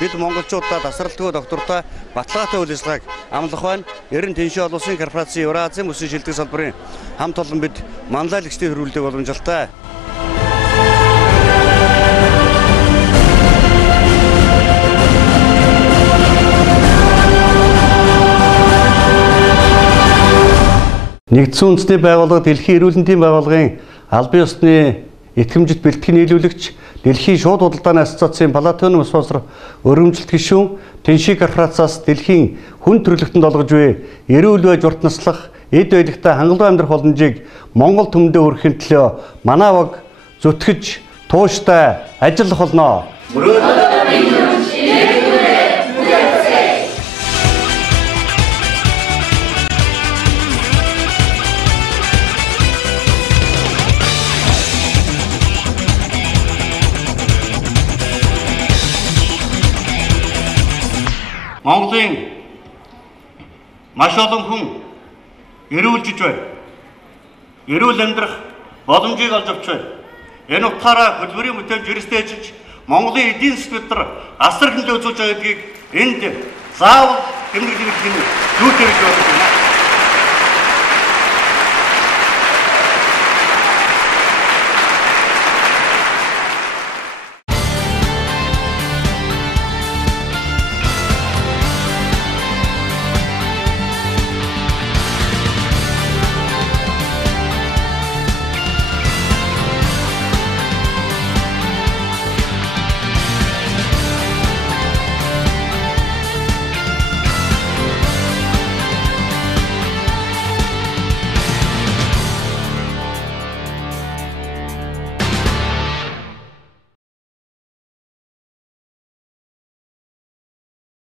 бид монголчуудаа тасралтгүй доктортой баталгаатай үйл ажиллагааг амлах байна. Ер нь Тэншээ олон улсын корпорацийн Евразийн мөсөн шилдэг салбарын хамт олон бид манлайлагчдын хөрвүүлдэг боломжтой. Нэгдсэн үндэсний байгууллага Дэлхийн эрүүл мэндийн байгууллагын албан ёсны итгэмжит бэлтгэн нийлүүлэгч Дэлхийн шууд худалдааны ассоциацийн Платинум спонсор өргөмжилт гишүүн Тэншээ корпорациас Дэлхийн хүн төрөлхтөнд олгож буй эрүүл байж урт наслах эд байлигтай хангалттай амьдрах боломжийг Монгол түмэндээ өргөхийн төлөө манай баг зүтгэж тууштай ажиллах болно. Монголын маш олон хүн эрүүлжиж байна. Эрүүл амьдрах боломжийг олж авч байна. Энэ утгаараа хөдөлмөрийн бүтээмж эрсдэл ажиллаж Монголын эдийн засгт нар асар хэмжээ үзүүлж байгаа гэдгийг энд заавал тэмдэглэж хэлэх нь зүйтэй гэж бодож байна.